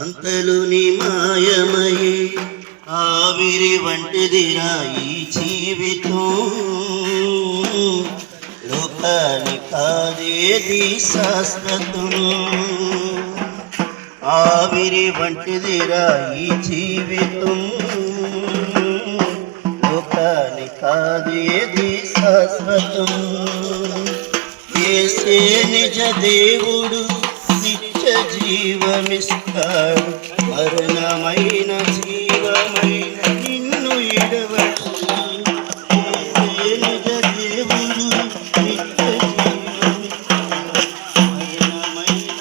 అంతలోని మాయమయే ఆవిరి వంటిదిరా ఈ జీవితం. లోకాని కాదేది శాశ్వతం. ఆవిరి వంటిదిరా ఈ జీవితం. లోకాని కాదేది శాశ్వతం. యేసే నిజ దేవుడు నిత్య జీవమిస్తాడు. మరణమైన జీవమైన నిన్ను ఇడవడు. యేసే నిజ దేవుడు నిత్య జీవమిస్తాడు. మరణమైన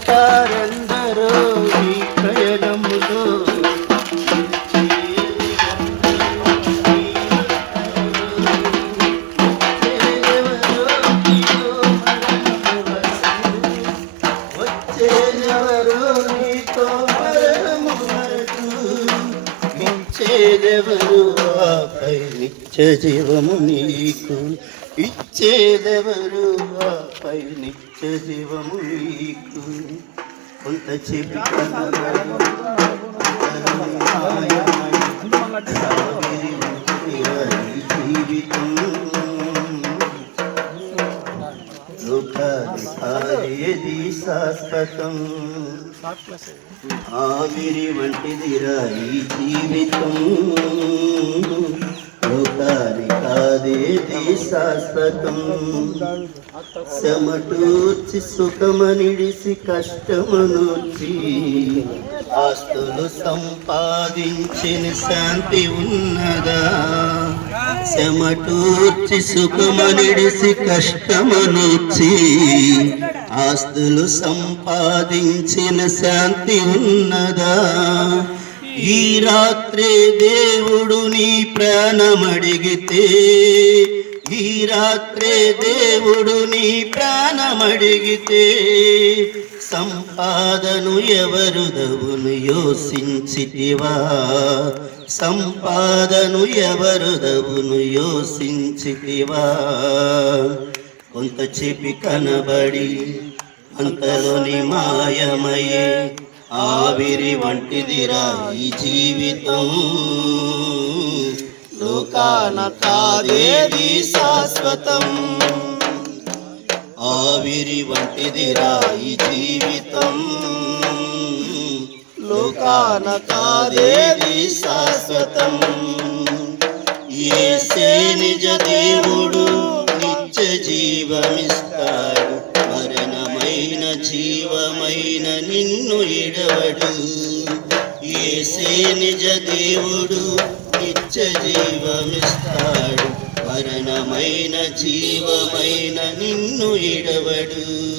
ఎదురవుతారందరూ ఈ ప్రయాణములో. వచ్చేదెవరు నీతో మరణము వరకు. ఇచ్చేదెవరు ఆపై నిత్య జీవము నీకు. ఇచ్చేదెవరు ఆపై నిత్య జీవము నీకు. కొంత చెప్పి జీవితం. లోకాని కాదేది శాశ్వతం. ఆవిరి వంటిదిరా ఈ జీవితం. లోకాని కాదేది శాశ్వతం. చెమటూర్చి సుఖమనిడిసి కష్టమునూర్చి ఆస్తులు సంపాదించిన శాంతి ఉన్నదా. చెమటూర్చి సుఖమనిడిసి కష్టమునూర్చి ఆస్తులు సంపాదించిన శాంతి ఉన్నదా. ఈ రాత్రి దేవుడు నీ ప్రాణమడిగితే. ఈ రాత్రే దేవుడు నీ ప్రాణమడిగితే. సంపాదను ఎవరుదవును యోసించితివా. సంపాదను ఎవరుదవును యోసించితివా. కొంత చెప్పి కనబడి అంతలోని మాయమయే ఆవిరి వంటిదిరా ఈ జీవితం. లోకాన కాదేది శాశ్వతం. ఆవిరి వంటిదిరా ఈ జీవితం. లోకాన కాదేది శాశ్వతం. యేసే నిజ దేవుడు నిత్య జీవమిస్తాడు. మరణమైన జీవమైన నిన్ను ఇడవడు. యేసే నిజ దేవుడు నిత్య జీవమిస్తాడు. మరణమైన జీవమైన నిన్ను ఇడవడు.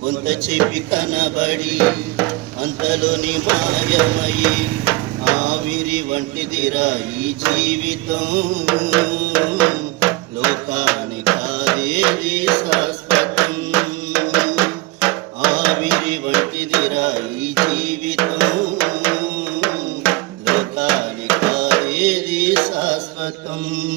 కొంత చెప్పి కనబడి అంతలోని మాయమయ్యి ఆవిరి వంటిదిరా ఈ జీవితం. లోకాని కాదేది శాశ్వతం. ఆవిరి వంటిదిరా ఈ జీవితం. లోకాని కాదేది శాశ్వతం.